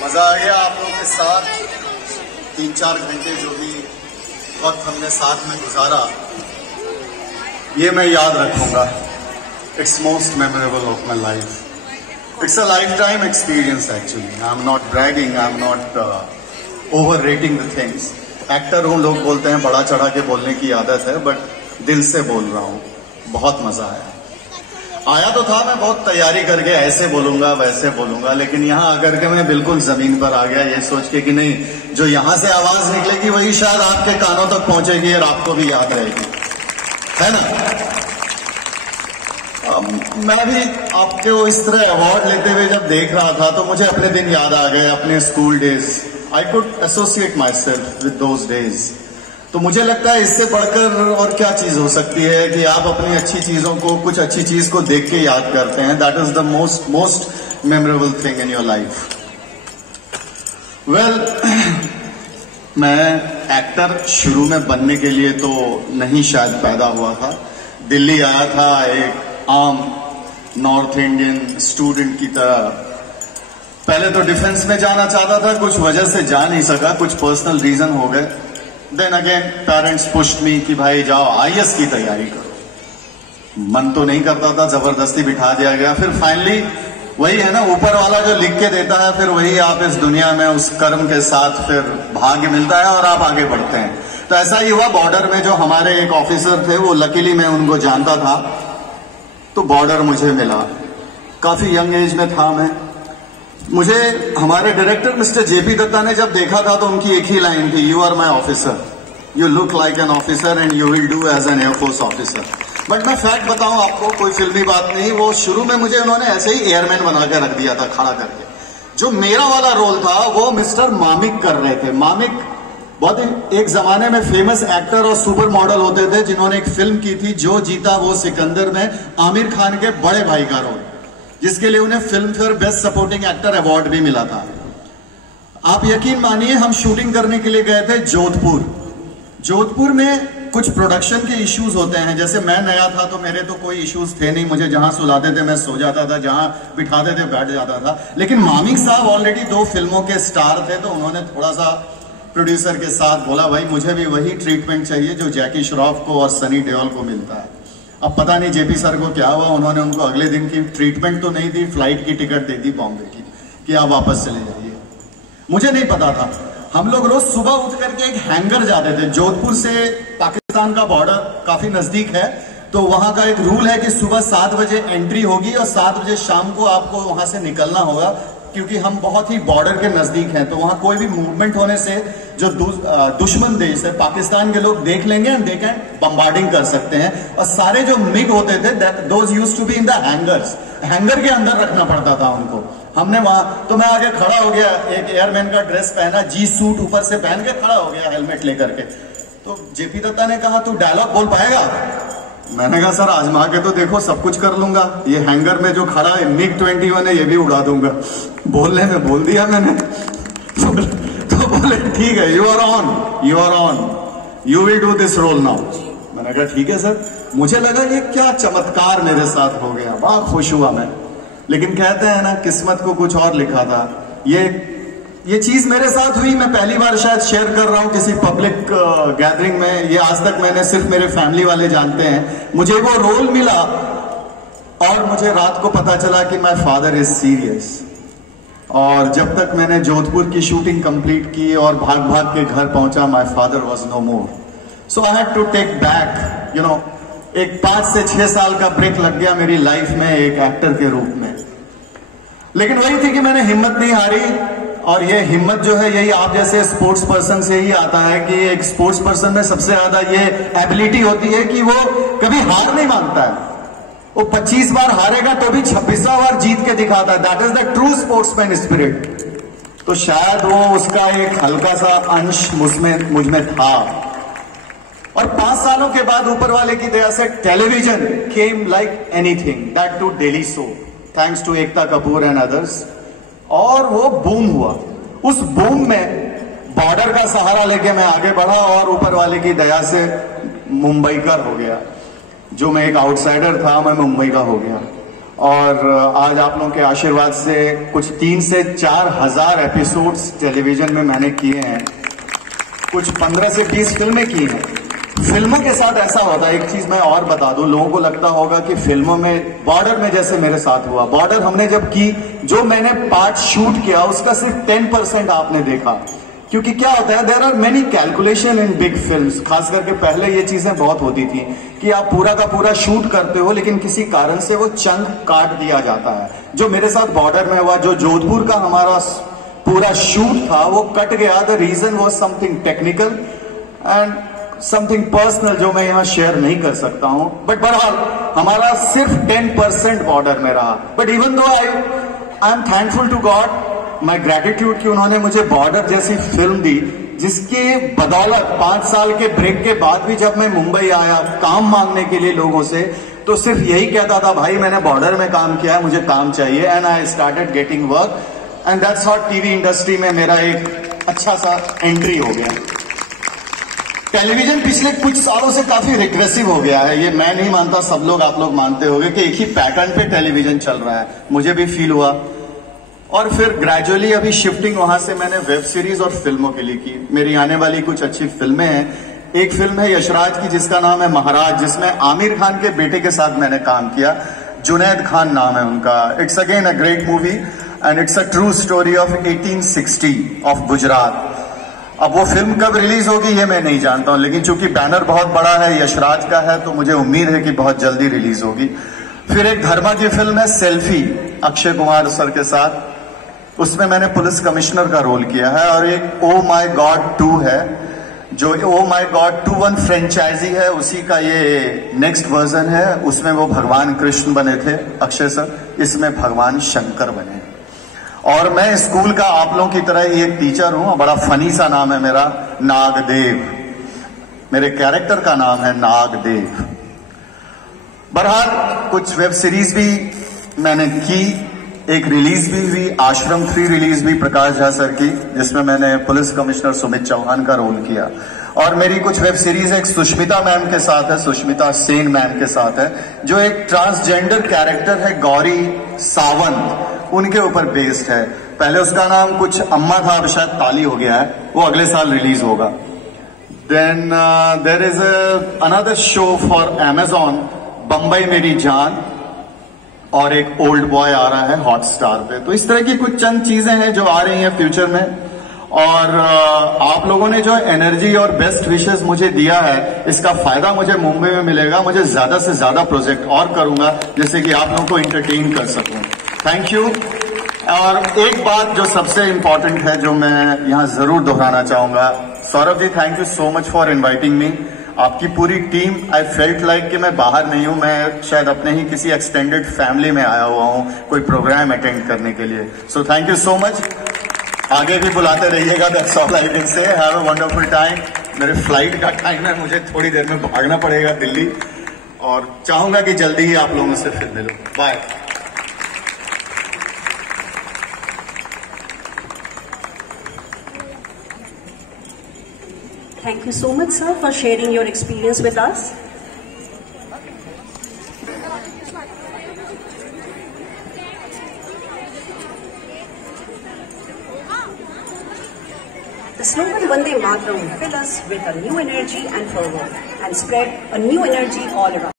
मजा आ गया आप लोगों के साथ। 3-4 घंटे जो भी वक्त हमने साथ में गुजारा, ये मैं याद रखूंगा। It's most memorable of my life. It's a life time experience actually. I am not bragging, I am not over rating the things. Actor हूँ, लोग बोलते हैं बड़ा चढ़ा के बोलने की आदत है, बट दिल से बोल रहा हूँ। बहुत मजा आया तो था, मैं बहुत तैयारी करके ऐसे बोलूंगा वैसे बोलूंगा, लेकिन यहाँ आकर के मैं बिल्कुल जमीन पर आ गया, ये सोच के कि नहीं, जो यहाँ से आवाज निकलेगी वही शायद आपके कानों तक पहुंचेगी और आपको भी याद रहेगी, है ना। मैं भी आपके इस तरह अवार्ड लेते हुए जब देख रहा था तो मुझे अपने दिन याद आ गए, अपने school days. I could associate my self with those days. तो मुझे लगता है इससे बढ़कर और क्या चीज हो सकती है कि आप अपनी अच्छी चीजों को, कुछ अच्छी चीज को देख के याद करते हैं। That is the most memorable thing in your life. Well, मैं एक्टर शुरू में बनने के लिए तो नहीं शायद पैदा हुआ था। दिल्ली आया था एक आम नॉर्थ इंडियन स्टूडेंट की तरह। पहले तो डिफेंस में जाना चाहता था, कुछ वजह से जा नहीं सका, कुछ पर्सनल रीजन हो गए। Then again parents pushed me कि भाई जाओ आईएएस की तैयारी करो। मन तो नहीं करता था, जबरदस्ती बिठा दिया गया। फिर फाइनली वही है ना, ऊपर वाला जो लिख के देता है, फिर वही आप इस दुनिया में उस कर्म के साथ फिर भाग्य मिलता है और आप आगे बढ़ते हैं। तो ऐसा ही हुआ। बॉर्डर में जो हमारे एक ऑफिसर थे, वो लकीली मैं उनको जानता था, तो बॉर्डर मुझे मिला। काफी यंग एज में था मैं। मुझे हमारे डायरेक्टर मिस्टर जेपी दत्ता ने जब देखा था तो उनकी एक ही लाइन थी, you are my officer, you look like an officer and you will do as an air force officer. But मैं फैक्ट बताऊं आपको, कोई फिल्मी बात नहीं, वो शुरू में मुझे उन्होंने ऐसे ही एयरमैन बना के रख दिया था, खड़ा करके। जो मेरा वाला रोल था वो मिस्टर मामिक कर रहे थे। मामिक बहुत एक जमाने में फेमस एक्टर और सुपर मॉडल होते थे, जिन्होंने एक फिल्म की थी जो जीता वो सिकंदर में आमिर खान के बड़े भाई का रोल, जिसके लिए उन्हें film fair best supporting actor award भी मिला था। आप यकीन मानिए, हम शूटिंग करने के लिए गए थे जोधपुर। जोधपुर में कुछ प्रोडक्शन के इश्यूज होते हैं। जैसे मैं नया था तो मेरे तो कोई इश्यूज थे नहीं, मुझे जहां सुलाते थे मैं सो जाता था, जहां बिठाते थे बैठ जाता था। लेकिन मामिक साहब ऑलरेडी 2 फिल्मों के स्टार थे, तो उन्होंने थोड़ा सा प्रोड्यूसर के साथ बोला, भाई मुझे भी वही ट्रीटमेंट चाहिए जो जैकी श्रॉफ को और सनी देओल को मिलता है। अब पता नहीं जेपी सर को क्या हुआ, उन्होंने उनको अगले दिन की ट्रीटमेंट तो नहीं दी, फ्लाइट की टिकट दे दी बॉम्बे की, कि आप वापस चले जाइए। मुझे नहीं पता था। हम लोग रोज सुबह उठ करके एक हैंगर जाते थे। जोधपुर से पाकिस्तान का बॉर्डर काफी नजदीक है, तो वहां का एक रूल है कि सुबह 7 बजे एंट्री होगी और 7 बजे शाम को आपको वहां से निकलना होगा, क्योंकि हम बहुत ही बॉर्डर के नजदीक हैं। तो वहां कोई भी मूवमेंट होने से जो दुश्मन देश है पाकिस्तान के लोग देख लेंगे एंड दे कैन बम्बार्डिंग कर सकते हैं। और सारे जो मिग होते थे, those used to be in the hangars. Hangar के अंदर रखना पड़ता था उनको। हमने वहां, तो मैं आगे खड़ा हो गया, एक एयरमैन का ड्रेस पहना, जी सूट ऊपर से पहन के खड़ा हो गया, हेलमेट लेकर के। तो जेपी दत्ता ने कहा, तू डायलॉग बोल पाएगा? मैंने कहा, सर आजमा के तो देखो, सब कुछ कर लूंगा। ये हैंगर में जो खड़ा है मिग 21 है, ये भी उड़ा दूंगा। बोलने में बोल दिया मैंने। तो बोले ठीक है, you are on, you will do this role now. मैंने कहा ठीक है सर। मुझे लगा ये क्या चमत्कार मेरे साथ हो गया, बड़ा खुश हुआ मैं। लेकिन कहते हैं ना, किस्मत को कुछ और लिखा था। ये चीज मेरे साथ हुई। मैं पहली बार शायद शेयर कर रहा हूं किसी पब्लिक गैदरिंग में। ये आज तक मैंने सिर्फ मेरे फैमिली वाले जानते हैं। मुझे वो रोल मिला और मुझे रात को पता चला कि माय फादर इज सीरियस। और जब तक मैंने जोधपुर की शूटिंग कंप्लीट की और भाग भाग के घर पहुंचा, my father was no more. So I had to take back, you know, एक 5 से 6 साल का ब्रेक लग गया मेरी लाइफ में एक एक्टर के रूप में। लेकिन वही थी कि मैंने हिम्मत नहीं हारी। और ये हिम्मत जो है, यही आप जैसे स्पोर्ट्स पर्सन से ही आता है कि एक स्पोर्ट्स पर्सन में सबसे ज्यादा ये एबिलिटी होती है कि वो कभी हार नहीं मानता है। वो 25 बार हारेगा तो भी 26वां बार जीत के दिखाता है। That is the true sportsman spirit. तो शायद वो उसका एक हल्का सा अंश मुझ में था। और 5 सालों के बाद ऊपर वाले की दया से television came like anything, that too daily show, thanks to Ekta Kapoor and others. और वो बूम हुआ। उस बूम में बॉर्डर का सहारा लेके मैं आगे बढ़ा और ऊपर वाले की दया से मुंबई का हो गया। जो मैं एक आउटसाइडर था, मैं मुंबई का हो गया। और आज आप लोगों के आशीर्वाद से कुछ 3 से 4 हजार एपिसोड्स टेलीविजन में मैंने किए हैं, कुछ 15 से 20 फिल्में की हैं। फिल्मों के साथ ऐसा होता है, एक चीज मैं और बता दूं, लोगों को लगता होगा कि फिल्मों में, बॉर्डर में जैसे मेरे साथ हुआ, बॉर्डर हमने जब की, जो मैंने पार्ट शूट किया उसका सिर्फ 10% आपने देखा। क्योंकि क्या होता है, there are many calculation in big films, खास करके पहले ये चीजें बहुत होती थी कि आप पूरा का पूरा शूट करते हो लेकिन किसी कारण से वो चंक काट दिया जाता है। जो मेरे साथ बॉर्डर में हुआ, जो जोधपुर का हमारा पूरा शूट था वो कट गया। The reason was something technical and something personal जो मैं यहां शेयर नहीं कर सकता हूं, बट बहरहाल हमारा सिर्फ 10% बॉर्डर में रहा। But even though I am thankful to God, my gratitude कि उन्होंने मुझे बॉर्डर जैसी फिल्म दी, जिसके बदौलत 5 साल के ब्रेक के बाद भी जब मैं मुंबई आया काम मांगने के लिए लोगों से, तो सिर्फ यही कहता था, भाई मैंने बॉर्डर में काम किया है, मुझे काम चाहिए। And I started getting work and that's how TV industry में मेरा एक अच्छा सा एंट्री हो गया। टेलीविजन पिछले कुछ सालों से काफी रिग्रेसिव हो गया है, ये मैं नहीं मानता, सब लोग आप लोग मानते होंगे कि एक ही पैटर्न पे टेलीविजन चल रहा है। मुझे भी फील हुआ और फिर ग्रेजुअली अभी शिफ्टिंग वहां से मैंने वेब सीरीज और फिल्मों के लिए की। मेरी आने वाली कुछ अच्छी फिल्में हैं। एक फिल्म है यशराज की जिसका नाम है महाराज, जिसमें आमिर खान के बेटे के साथ मैंने काम किया, जुनैद खान नाम है उनका। It's again a great movie and it's a true story of 1860 of Gujarat. अब वो फिल्म कब रिलीज होगी ये मैं नहीं जानता हूं, लेकिन चूंकि बैनर बहुत बड़ा है, यशराज का है, तो मुझे उम्मीद है कि बहुत जल्दी रिलीज होगी। फिर एक धर्मा की फिल्म है सेल्फी, अक्षय कुमार सर के साथ, उसमें मैंने पुलिस कमिश्नर का रोल किया है। और एक ओ माई गॉड 2 है, जो ओ माई गॉड 2 1 फ्रेंचाइजी है, उसी का ये नेक्स्ट वर्जन है। उसमें वो भगवान कृष्ण बने थे अक्षय सर, इसमें भगवान शंकर बने। और मैं स्कूल का आप लोगों की तरह ही एक टीचर हूं, बड़ा फनी सा नाम है मेरा, नागदेव। मेरे कैरेक्टर का नाम है नागदेव। बहरहाल कुछ वेब सीरीज भी मैंने की, एक रिलीज भी हुई, आश्रम 3 रिलीज भी प्रकाश झा सर की, जिसमें मैंने पुलिस कमिश्नर सुमित चौहान का रोल किया। और मेरी कुछ वेब सीरीज एक सुष्मिता मैम के साथ है, सुष्मिता सेन मैम के साथ है, जो एक ट्रांसजेंडर कैरेक्टर है, गौरी सावंत, उनके ऊपर बेस्ड है। पहले उसका नाम कुछ अम्मा था, अब शायद ताली हो गया है, वो अगले साल रिलीज होगा। Then there is another show for Amazon, Bambai Meri Jaan, और एक ओल्ड बॉय आ रहा है हॉटस्टार पे। तो इस तरह की कुछ चंद चीजें हैं जो आ रही हैं फ्यूचर में। और आप लोगों ने जो एनर्जी और बेस्ट विशेस मुझे दिया है, इसका फायदा मुझे मुंबई में मिलेगा। मुझे ज्यादा से ज्यादा प्रोजेक्ट और करूंगा जिससे कि आप लोगों को इंटरटेन कर सकूं। Thank you. और एक बात जो सबसे इंपॉर्टेंट है, जो मैं यहां जरूर दोहराना चाहूंगा, Saurabh ji thank you so much for inviting me. आपकी पूरी टीम, आई फेल्ट लाइक कि मैं बाहर नहीं हूं, मैं शायद अपने ही किसी एक्सटेंडेड फैमिली में आया हुआ हूं कोई प्रोग्राम अटेंड करने के लिए। So thank you so much. आगे भी बुलाते रहिएगा, that's all I can say. Have a wonderful time. मेरे फ्लाइट का टाइम है, मुझे थोड़ी देर में भागना पड़ेगा दिल्ली, और चाहूंगा कि जल्दी ही आप लोगों से फिर मिलूं। Bye. Thank you so much, sir, for sharing your experience with us. The slogan Vande Mataram fill us with a new energy and fervor and spread a new energy all around.